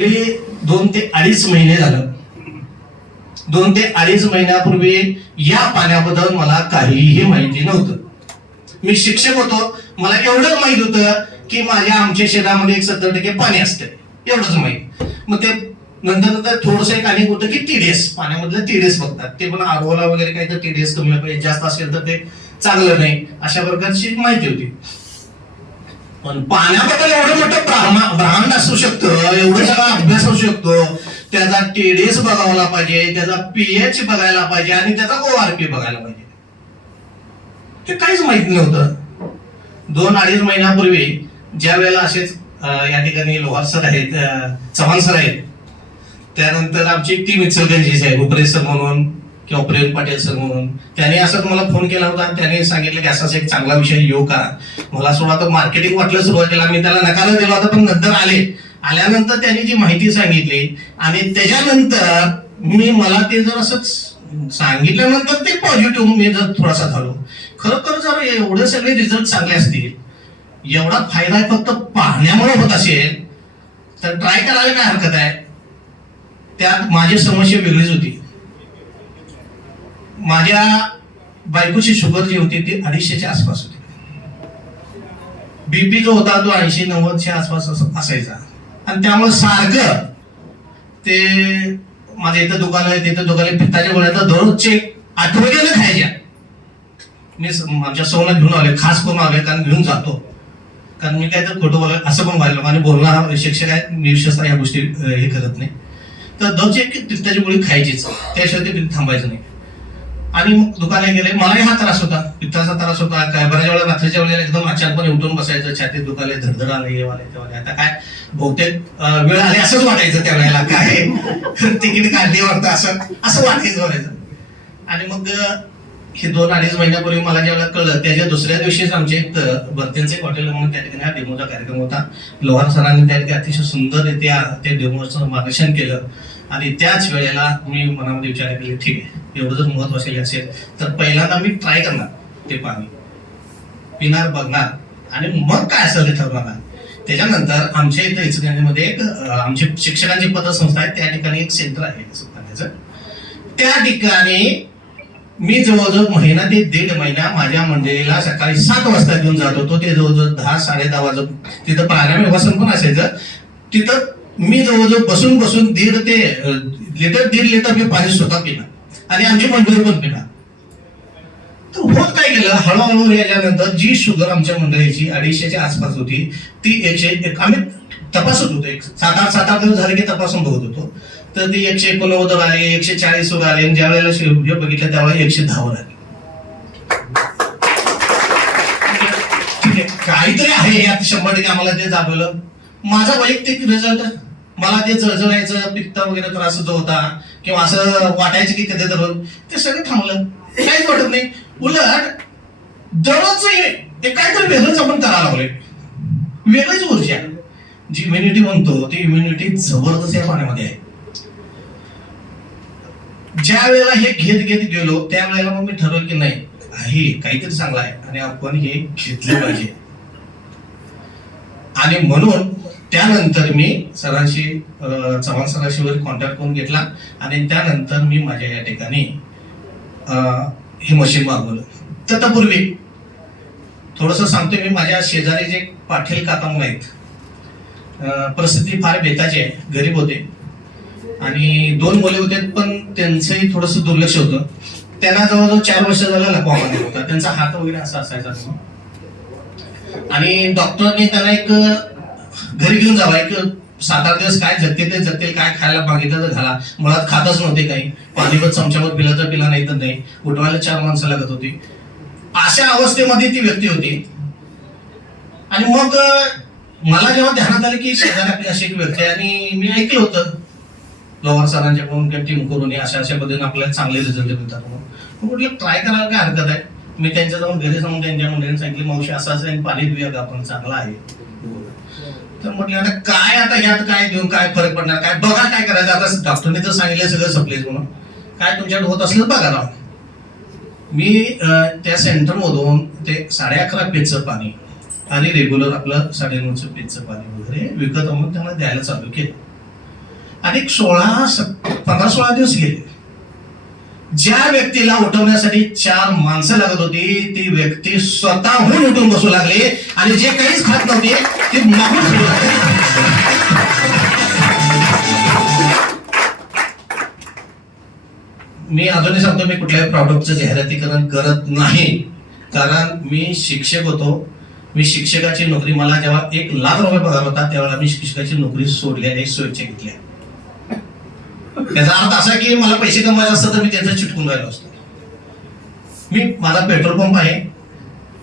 हे 2 ते 2.5 महिने झालं. 2 ते 2.5 महिन्यापूर्वी या पाण्याबद्दल मला काहीही माहिती नव्हतं. मी शिक्षक होतो, मला एवढंच माहित होतं की आमच्या शहरामध्ये 70% पाणी असते, एवढंच माहित. मग ते नंतर थोडस एक अनेक होतं की टीडीएस, पाण्यामधलं टीडीएस बघतात, ते पण आरओला वगैरे काही तर टीडीएस कमी पाहिजे, जास्त असेल तर ते चांगलं नाही, अशा प्रकारची माहिती होती. पण पाण्याबद्दल एवढं मोठं ब्रह्मांड असू शकतं, एवढं सगळा अभ्यास असू शकतो, त्याचा टीडीएस बघायला पाहिजे, त्याचा पीएच बघायला पाहिजे आणि त्याचा ओआरपी बघायला पाहिजे, हे काहीच माहित नव्हतं. 2-2.5 महिन्यापूर्वी ज्या वेळेला असेच या ठिकाणी लोहार सर आहेत, चव्हाण सर आहेत, त्यानंतर आमची एक टीम इचलकरंजीची आहे, उपरे सर म्हणून किंवा प्रेम पाटील सर म्हणून, त्यांनी असं मला फोन केला होता. त्यांनी सांगितलं की असाच एक चांगला विषय येऊ का. मला सोडा तर मार्केटिंग वाटलं सुरुवातीला, मी त्याला नकार दिला होता, पण नंतर आल्यानंतर त्यांनी जी माहिती सांगितली आणि त्याच्यानंतर मला ते जर असंच सांगितल्यानंतर ते पॉझिटिव्ह मी जर थोडासा झालो. खरोखर जर एवढे सगळे रिझल्ट चांगले असतील, एवढा फायदा फक्त पाहण्यामुळे होत असेल तर ट्राय करायला काय हरकत आहे. त्यात माझी समस्या वेगळीच होती. माझ्या बायकोची शुगर जी होती ती 250च्या आसपास होती. बीपी जो होता तो 80-90च्या आसपास असायचा आणि त्यामुळे सारखं ते माझ्या इथं दुकान आहे, तिथं दुकान आहे, पित्ताच्या गोळ्या तर दररोजचे आठवड्यानं खायच्या. मी आमच्या सौला घेऊन आले, खास करून आले, कारण घेऊन जातो, कारण मी काय तर खोटं बोलायला असं पण व्हायला आणि बोलणारा शिक्षक आहे, मी विशेषतः या गोष्टी हे करत नाही. तर दररोज एक पित्ताची गोळी खायचीच, त्याशिवाय ते पित्त थांबायचं नाही. आणि मग दुकानात गेले, मलाही हा त्रास होता, पित्ताचा त्रास होता. काय बऱ्याच वेळा रात्रीच्या वेळेला एकदम अचानकपणे उठून बसायचं, छातीत दुखाले, धडधड आले, हे वाले तेव्हा. आता काय बहुतेक वेळ आली असंच वाटायचं त्या वेळेला, काय तिकीट काढली वाटतं असं वाटायचं. आणि मग हे 2-2.5 महिन्यापूर्वी मला ज्यावेळेला कळलं, त्याच्या दुसऱ्या दिवशीच आमचे एक बर्तनचे एक हॉटेल म्हणून त्या ठिकाणी हा डेमोचा कार्यक्रम होता. लोहार सरांनी त्या ठिकाणी अतिशय सुंदररित्या ते डेमोचं मार्गदर्शन केलं आणि त्याच वेळेला मी मनामध्ये विचार केले, ठीक आहे, एवढं जर महत्वाचे असेल तर पहिल्यांदा मी ट्राय करणार, ते पाणी पिणार, बघणार आणि मग काय असेल ते ठरवणार. त्याच्यानंतर आमच्या इथं इचलकरंजीमध्ये एक आमची शिक्षकांची पतसंस्था आहे, त्या ठिकाणी एक सेंटर आहे पाण्याचं. त्या ठिकाणी मी जवळजवळ महिना ते 1.5 महिना माझ्या मंडळीला सकाळी 7 वाजता घेऊन जात होतो. ते जवळजवळ 10-10:30 वाजत तिथं प्राणायाम व्यवस्थापन पण असायचं. तिथं मी जवळजवळ बसून 1.5 लिटर मी पाणी स्वतः पिणार आणि आमची मंडळी पण पिणार. तर होत काय केलं, हळूहळू याच्यानंतर जी शुगर आमच्या मंडळीची 250च्या आसपास होती ती 101, आम्ही तपासत होतो, 7-8 दिवस झाले की तपासून बघत होतो. तर ती 189 वर आली, 140 वर आली आणि ज्या वेळेला हे बघितलं त्यावेळेला 110 वर आली. ठीक आहे, काहीतरी आहे यात, 100% आम्हाला ते जाणवलं. माझा वैयक्तिक रिझल्ट, मला ते जळजळायचं, पित्त वगैरे त्रास जो होता किंवा असं वाटायचं की कधी तर ते सगळं थांबलं, काहीच वाटत नाही. उलट दररोज ते काहीतरी वेगळंच आपण करायला लागलोय, वेगळीच ऊर्जा, जी इम्युनिटी म्हणतो ती इम्युनिटी जबरदस्त या पाण्यामध्ये आहे. ज्या वेळेला हे घेत गेलो त्यावेळेला मग मी ठरवलं की नाही, आहे काहीतरी चांगलं आहे आणि आपण हे घेतलं पाहिजे. आणि म्हणून त्यानंतर मी सरांशी, चव्हाण सरांशी कॉन्टॅक्ट करून घेतला आणि त्यानंतर मी माझ्या या ठिकाणी हे मशीन मागवलं. तत्पूर्वी थोडंसं सांगतोय, मी माझ्या शेजारी जे पाटील काका म्हणून आहेत, परिस्थिती फार बेताची आहे, गरीब होते आणि 2 मुले होते, पण त्यांचंही थोडंसं दुर्लक्ष होतं. त्यांना जवळजवळ 4 वर्ष झालं लकवा होता, त्यांचा हात वगैरे असा असायचा आणि डॉक्टरने त्यांना एक घरी घेऊन जावा, एक 7-8 दिवस काय जगते काय खायला मागितलं तर घाला. मुळात खातच नव्हते, काही पाणीभर चमच्यावर पिला तर पिला, नाही तर नाही. उठवायला 4 माणसं लागत होती. अशा अवस्थेमध्ये ती व्यक्ती होती. आणि मग मला जेव्हा ध्यानात आलं की शेजारी आपली अशी एक व्यक्ती आहे आणि मी ऐकलं होतं लोहार सरांच्याकडून टीम करून अशा पद्धतीने आपल्याला चांगले रिझल्ट मिळतात म्हणून म्हटलं ट्राय करायला काय हरकत आहे. मी त्यांच्या जाऊन घरी जाऊन त्यांच्या मंडळीने सांगितलं, मावशी असं पाणी देऊया का आपण, चांगलं आहे. तर म्हटलं आता काय, आता ह्यात काय देऊन काय फरक पडणार, काय बघा काय करायचं. आता डॉक्टरने तर सांगितलं सगळं सप्लायच म्हणून, काय तुमच्याकडे होत असलं बघा राव. मी त्या सेंटरमधून ते 11.5 पेजचं पाणी आणि रेग्युलर आपलं 9.5 पेजचं पाणी वगैरे विकत आणून त्यांना द्यायला चालू केलं. आणि 15-16 दिवस गेले. ज्या व्यक्तीला उठवण्यासाठी 4 माणसं लागत होती ती व्यक्ती स्वतःहून उठून बसू लागली आणि जे काहीच खात नव्हते ते मागून फिरू लागले. मी अजूनही सांगतो, मी कुठल्याही प्रॉडक्टचं जाहिरातीकरण करत नाही, कारण मी शिक्षक होतो. मी शिक्षकाची नोकरी, मला जेव्हा 1 लाख रुपये पगार होता त्यावेळेला मी शिक्षकाची नोकरी सोडली आणि स्वेच्छा घेतली. त्याचा अर्थ असा की मला पैसे कमवायचे असतात तर मी त्याचं चिटकून राहिलो असतो. माझा पेट्रोल पंप आहे,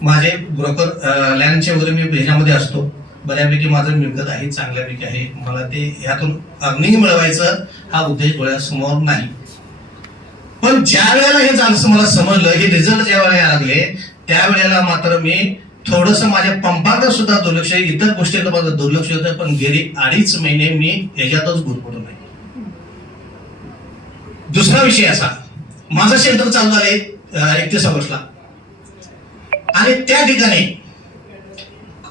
माझे ब्रोकर लँडचे वगैरे मी ह्याच्यामध्ये असतो, बऱ्यापैकी माझं मिळकत आहे, चांगल्यापैकी आहे. मला ते ह्यातून अर्निंग मिळवायचं हा उद्देश डोळ्यासमोर नाही. पण ज्या वेळेला हे झालं मला समजलं, हे रिझल्ट ज्या वेळेला लागले त्यावेळेला मात्र मी थोडस माझ्या पंपाकडे सुद्धा दुर्लक्ष, इतर गोष्टींना माझं दुर्लक्ष होतं. पण गेली 2.5 महिने मी ह्याच्यातच गुरफटून आहे. दुसरा विषय असा, माझं सेंटर चालू झालंय 31 ऑगस्टला आणि त्या ठिकाणी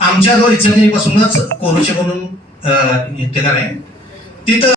आमच्या जवळ इचलकरंजी पासूनच कोरोचे म्हणून ठिकाण आहे, तिथं